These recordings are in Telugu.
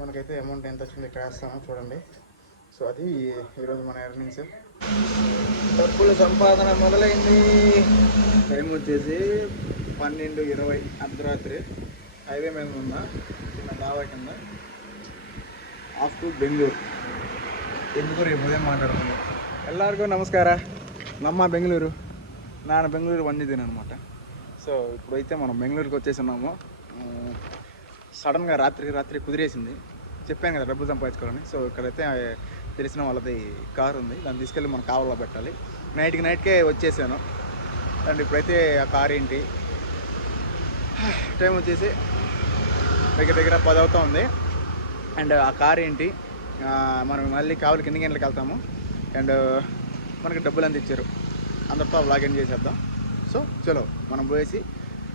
మనకైతే అమౌంట్ ఎంత వచ్చింది ఇక్కడ వేస్తామో చూడండి. సో అది ఈరోజు మన ఎర్నింగ్స్ డబ్బులు సంపాదన మొదలైంది. టైం వచ్చేసి పన్నెండు ఇరవై అర్ధరాత్రి. హైవే మీద ఉన్న చిన్న దావా కింద. ఆఫ్ టు బెంగళూరు బెంగళూరు ఉదయం మాట్లాడుతున్నాం ఎల్లరికూ నమస్కార. నమ్మ బెంగళూరు. నాన్న బెంగళూరు వండిదేను అనమాట సో ఇప్పుడైతే మనం బెంగళూరుకి వచ్చేసి ఉన్నాము. సడన్గా రాత్రికి రాత్రి కుదిరేసింది. చెప్పాను కదా డబ్బులు సంపాదించుకోవాలని. సో ఇక్కడైతే తెలిసిన వాళ్ళది కార్ ఉంది దాన్ని తీసుకెళ్ళి మనం కావాలో పెట్టాలి. నైట్కి నైట్కే వచ్చేసాను. అండ్ ఇప్పుడైతే ఆ కార్ ఏంటి? టైం వచ్చేసి దగ్గర దగ్గర పది అవుతా ఉంది. అండ్ ఆ కార్ ఏంటి? మనం మళ్ళీ కావాలి ఎన్ని గంటలకు వెళ్తాము. అండ్ మనకి డబ్బులు అంత ఇచ్చారు? అందరితో లాగిన్ చేసేద్దాం. సో చలో మనం పోయేసి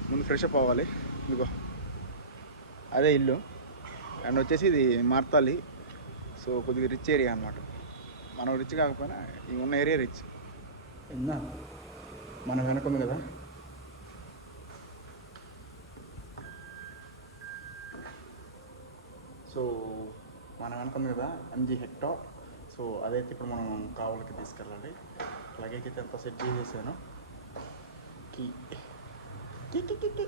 ముందు ఫ్రెష్ అప్ అవ్వాలి. ఇదిగో. అదే ఇల్లు. అండ్ వచ్చేసి ఇది మార్తాలి. సో కొద్దిగా రిచ్ ఏరియా అనమాట మనం రిచ్ కాకపోయినా ఈ ఉన్న ఏరియా రిచ్ ఇందా మనం వెనకుంది కదా? సో మన వెనకంది కదా? ఎంజీ హెక్టార్ సో అదైతే ఇప్పుడు మనం కావాలకి తీసుకెళ్ళాలి. లగేజ్ అయితే అంతా సెట్ చేసేసాను. Key key key key.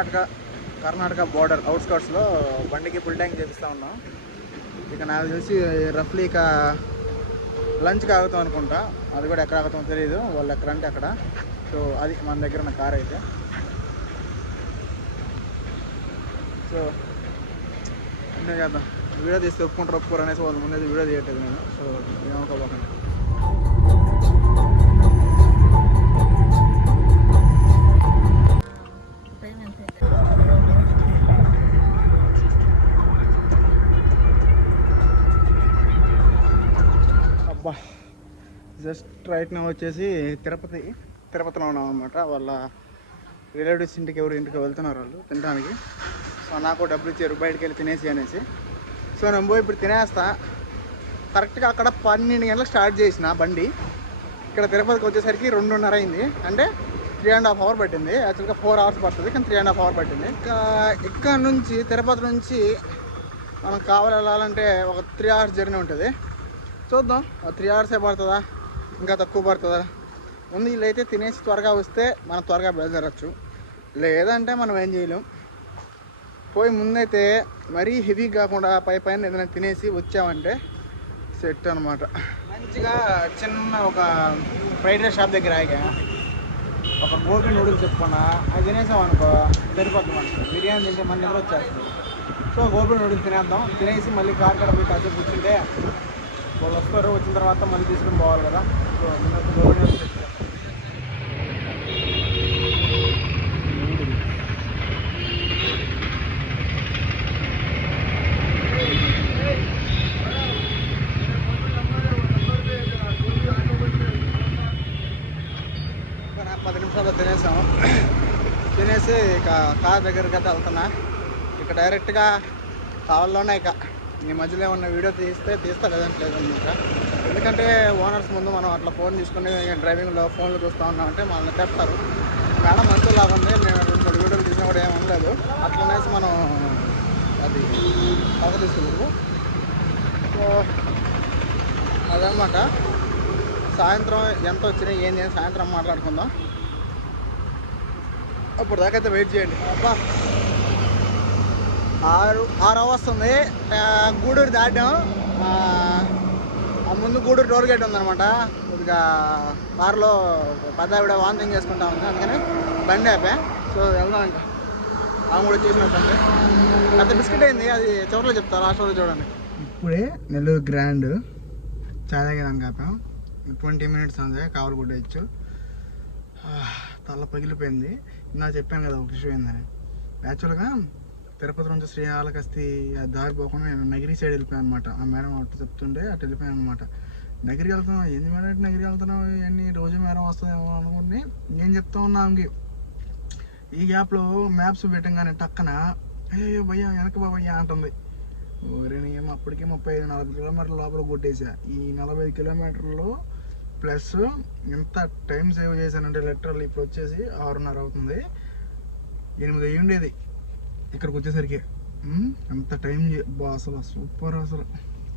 Karnataka Karnataka border అవుట్స్కట్స్లో బండికి ఫుల్ ట్యాంక్ చేపిస్తూ ఉన్నాం. ఇక నాకు తెలిసి రఫ్లీ ఇక లంచ్కి ఆగుతాం అనుకుంటా. అది కూడా ఎక్కడ ఆగుతామో తెలియదు వాళ్ళు ఎక్కడ అంటే అక్కడ. సో అది మన దగ్గర ఉన్న కార్ అయితే. సో అన్నీ చేద్దాం వీడియో తీస్తే ఒప్పుకుంటారు ఒప్పుకోరు అనేసి వాళ్ళ ముందు వీడియో తీయట్లేదు నేను. సో ఏమనుకోబోకండి. అబ్బా. జస్ట్ రైట్ నా వచ్చేసి తిరుపతి తిరుపతిలో ఉన్నాం అనమాట వాళ్ళ రిలేటివ్స్ ఇంటికి ఎవరు ఇంటికి వెళ్తున్నారు వాళ్ళు తినడానికి. సో నాకు డబ్బులు ఇచ్చారు బయటికి వెళ్ళి తినేసి అనేసి. సో నేను పోయి ఇప్పుడు తినేస్తా. కరెక్ట్గా అక్కడ పన్నెండు గంటలకు స్టార్ట్ చేసిన బండి. ఇక్కడ తిరుపతికి వచ్చేసరికి రెండున్నర అయింది. అంటే త్రీ అండ్ హాఫ్ అవర్ పట్టింది. యాక్చువల్గా ఫోర్ అవర్స్ పడుతుంది కానీ త్రీ అండ్ హాఫ్ అవర్ పట్టింది. ఇంకా ఇక్కడ నుంచి తిరుపతి నుంచి మనం కావాలి వెళ్ళాలంటే ఒక త్రీ అవర్స్ జర్నీ ఉంటుంది. చూద్దాం. త్రీ అవర్సే పడుతుందా? ఇంకా తక్కువ పడుతుందా? ముందు వీళ్ళైతే తినేసి త్వరగా వస్తే మనం త్వరగా బయలుదేరచ్చు. లేదంటే మనం ఏం చేయలేం. పోయి ముందైతే మరీ హెవీ కాకుండా పై పైన ఏదైనా తినేసి వచ్చామంటే సెట్ అనమాట మంచిగా చిన్న ఒక ఫ్రైడ్ రైస్ షాప్ దగ్గర ఆగా. ఒక గోబీ నూడిల్స్ చెప్పుకున్నా. అది తినేసాం అనుకో సరిపోద్ది మనకి. బిర్యానీ తింటే మన నిద్ర వచ్చేస్తుంది. సో గోబీ నూడిల్స్ తినేద్దాం. తినేసి మళ్ళీ కార్ కడ పోయి కాసేపు కూర్చుంటే వాళ్ళు వస్తారు వచ్చిన తర్వాత మళ్ళీ తీసుకుని పోవాలి కదా. సో ముందు ఒక పది నిమిషాల్లో తినేసాము. తినేసి ఇక కార్ దగ్గరికి అయితే వెళ్తున్నా. ఇక డైరెక్ట్గా కావాల్లోనే ఇక. ఈ మధ్యలో ఏమన్నా వీడియో తీస్తే తీస్తా లేదంటే లేదన్నమాట ఎందుకంటే ఓనర్స్ ముందు మనం అట్లా ఫోన్ తీసుకుని డ్రైవింగ్లో ఫోన్లు చూస్తూ ఉన్నామంటే మనల్ని తెస్తారు మేడం మంచి లాగా ఉంది నేను రెండు మూడు వీడియోలు తీసినా కూడా ఏమి ఉండలేదు అట్లనేసి మనం అది పక్క తీసుకున్నాము సో అదనమాట. సాయంత్రం ఎంత వచ్చినాయి ఏంది సాయంత్రం మాట్లాడుకుందాం. అప్పుడు దాకైతే వెయిట్ చేయండి. అబ్బా! ఆరు ఆరు అవర్స్ ఉంది. గూడూరు దాటాం. ఆ, ముందు గూడూరు టోల్ గేట్ ఉందనమాట కొద్దిగా కారులో పెద్ద ఆవిడ వాంతింగ్ చేసుకుంటా ఉంది. అందుకని బండి ఆపా. సో వెళ్దాం ఇంకా. ఆమె కూడా చేసినట్టుంది పెద్ద బిస్కెట్ అయింది. అది చివరిలో చెప్తా లాస్ట్లో చూడండి. ఇప్పుడే నెల్లూరు గ్రాండ్ చాయ్ తాగేదానికి ఆపాం ట్వంటీ మినిట్స్ ఉంది. కావాలి గుడ్డ ఇచ్చు. తల పగిలిపోయింది. నా చెప్పాను కదా ఒక విషయం ఏందని. యాక్చువల్గా తిరుపతి నుంచి శ్రీకాళహస్తి ఆ దారి పోకుండా నేను నగిరి సైడ్ వెళ్ళిపోయాను అనమాట ఆ మేడం అటు చెప్తుంటే అటు వెళ్ళిపోయాను అనమాట నగిరి వెళ్తున్నావు? ఏంది మేడం అంటే నగిరి వెళ్తున్నావు? ఇవన్నీ రోజు మేడం వస్తుందేమో అనుకుని నేను చెప్తా ఉన్నా ఆమెకి. ఈ గ్యాప్లో మ్యాప్స్ పెట్టంగానే టక్కన అయ్యో భయ్యా వెనక బాబయ్యా అంటుంది. ఓరే నేను అప్పటికే ముప్పై ఐదు నలభై కిలోమీటర్ల లోపల కొట్టేసా ఈ నలభై కిలోమీటర్లు ప్లస్ ఎంత టైం సేవ్ చేశానంటే లిటరల్ ఇప్పుడు వచ్చేసి ఆరున్నర అవుతుంది. ఎనిమిది అయ్యి ఉండేది ఇక్కడికి వచ్చేసరికి అంత ఎంత టైం బా అసలు సూపర్ అసలు.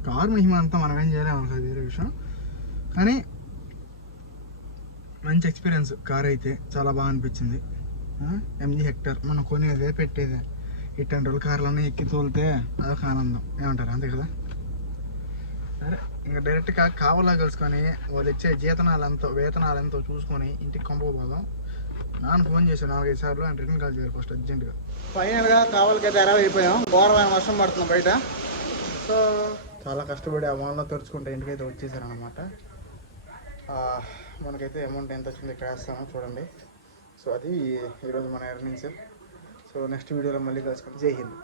కారు మహిమ అంతా మనం ఏం చేయలేము అసలు వేరే విషయం. కానీ మంచి ఎక్స్పీరియన్స్ కార్ అయితే చాలా బాగా అనిపించింది. ఎంజీ హెక్టర్ మనం కొనేదే పెట్టేదే. ఈ టెన్ రోజుల కార్లన్నీ ఎక్కి తోలితే అదొక ఆనందం. ఏమంటారు? అంతే కదా? సరే ఇంకా డైరెక్ట్గా కావాలా కలుసుకొని వాళ్ళు ఇచ్చే జీతనాలు ఎంతో వేతనాలు ఎంతో చూసుకొని ఇంటికి కొంపకపోదాం నాన్న ఫోన్ చేశాను నాలుగైదు సార్లు ఆయన రిటర్న్ కాల్ చేయాలి ఫస్ట్ అర్జెంట్గా. ఫైనల్గా కావాలకైతే అరవై అయిపోయాం. ఘోరమైన వర్షం పడుతుంది బయట. సో చాలా కష్టపడి ఆ వాన్లో తెరుచుకుంటే ఇంటికైతే వచ్చేసారనమాట మనకైతే అమౌంట్ ఎంత వచ్చింది ఇక్కడ వేస్తామో చూడండి. సో అది ఈరోజు మన ఎర్నింగ్స్ సో నెక్స్ట్ వీడియోలో మళ్ళీ కలుసుకుంటాం జై హింద్.